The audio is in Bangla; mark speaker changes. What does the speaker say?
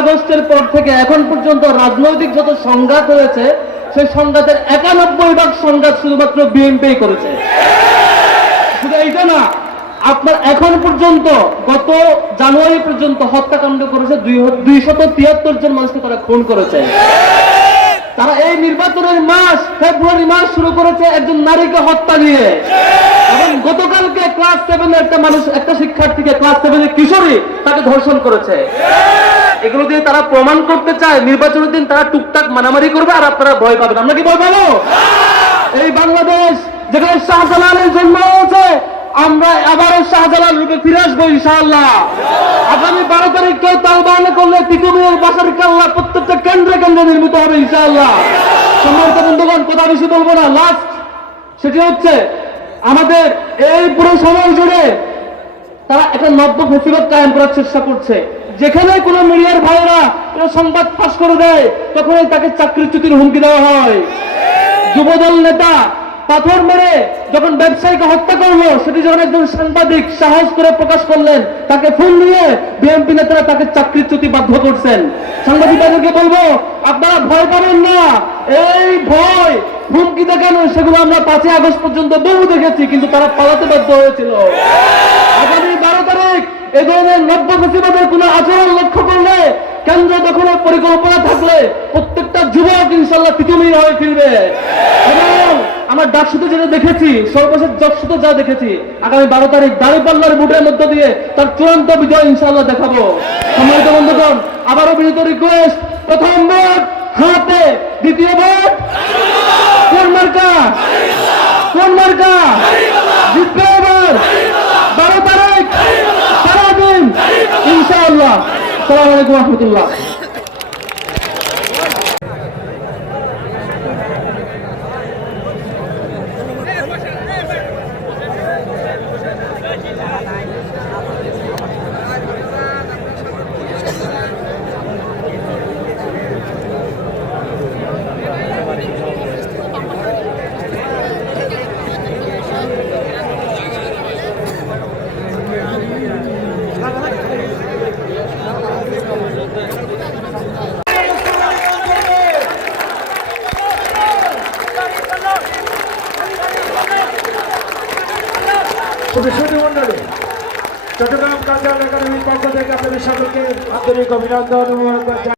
Speaker 1: আগস্টের পর থেকে এখন পর্যন্ত রাজনৈতিক যত সংঘাত হয়েছে, সেই সংঘাতের একানব্বই ভাগ সংঘাত শুধুমাত্র বিএনপি করেছে। শুধু এইটা না, আপনার এখন পর্যন্ত, গত জানুয়ারি পর্যন্ত হত্যাকাণ্ড করেছে দুইশত তিয়াত্তর জন মানুষকে তারা খুন করেছে। তারা এই নির্বাচনের মাস, ফেব্রুয়ারি মাস শুরু করেছে একজন নারীকে হত্যা দিয়ে এবং গতকালকে ক্লাস সেভেনের একটা মানুষ, একটা শিক্ষার্থীকে ক্লাস সেভেনের কিশোরী তাকে ধর্ষণ করেছে। এগুলো দিয়ে তারা প্রমাণ করতে চায়, নির্বাচনের দিন তারা টুকটাক মানামারি করবে আর আপনারা ভয় পাবেন। আমরা কি ভয় পাবো? এই বাংলাদেশ যেখানে শাহজালালের জন্ম হয়েছে আমরা আবারও শাহজালাল রূপে ফিরে আসব ইনশাআল্লাহ। আগামী বারো তারিখ কেউ তাল বাহানা করলে তিতুমিরের বাসার কাল্লা প্রত্যেকটা কেন্দ্রে কেন্দ্রে নির্মিত হবে ইনশাআল্লাহ। সম্মানিত বন্ধুগণ, কথা বেশি বলব না। লাস্ট সেটি হচ্ছে আমাদের এই পুরো সময় জুড়ে তারা একটা নব্য ফেসিবাদ কায়েম করার চেষ্টা করছে। যেখানে কোনো মিডিয়ার ভাইরা সংবাদ ফাঁস করে দেয়, তখনই তাকে চাকরিচ্যুতির হুমকি দেওয়া হয়। যুবদল নেতা পাথর মেরে যখন ব্যবসায়ীকে হত্যা করল সেটি যখন একজন সাংবাদিক সাহস করে প্রকাশ করলেন, তাকে ফোন নিয়ে বিএনপি নেতারা তাকে চাকরিচ্যুতি বাধ্য করছেন। সাংবাদিকদেরকে বলব, আপনারা ভয় পাবেন না। এই ভয় হুমকি দেখানো সেগুলো আমরা পাঁচই আগস্ট পর্যন্ত বহু দেখেছি, কিন্তু তারা পালাতে বাধ্য হয়েছিল। আগামী বারো তারিখ এ ধরনের নব্য ফেসিবাদের কোন আচরণ লক্ষ্য করলে, কেন্দ্র দখলের পরিকল্পনা থাকলে প্রত্যেকটা যুবক ইনশাল্লাহ তিতুমির হয়ে ফিরবে। আমার ডাকসুতে যেটা দেখেছি, সর্বশেষ জকসুতে যা দেখেছি, আগামী বারো তারিখ দাঁড়িপাল্লার বুটের মধ্য দিয়ে তার চূড়ান্ত বিজয় ইনশাল্লাহ দেখাবো। সম্মানিত বন্ধুগণ, আবারও বিনীত রিকোয়েস্ট প্রথম ভোট হাতে, দ্বিতীয় ভোট, কোন মার্কা? কোন মার্কা? জিতবে এবার বারো তারিখ, সারাদিন, ইনশাআল্লাহ। সালাম আলাইকুম রহমতুল্লাহ।
Speaker 2: চট্টগ্রাম কালচারাল একাডেমির পক্ষ থেকে আপনাদের সকলকে আন্তরিক অভিনন্দন।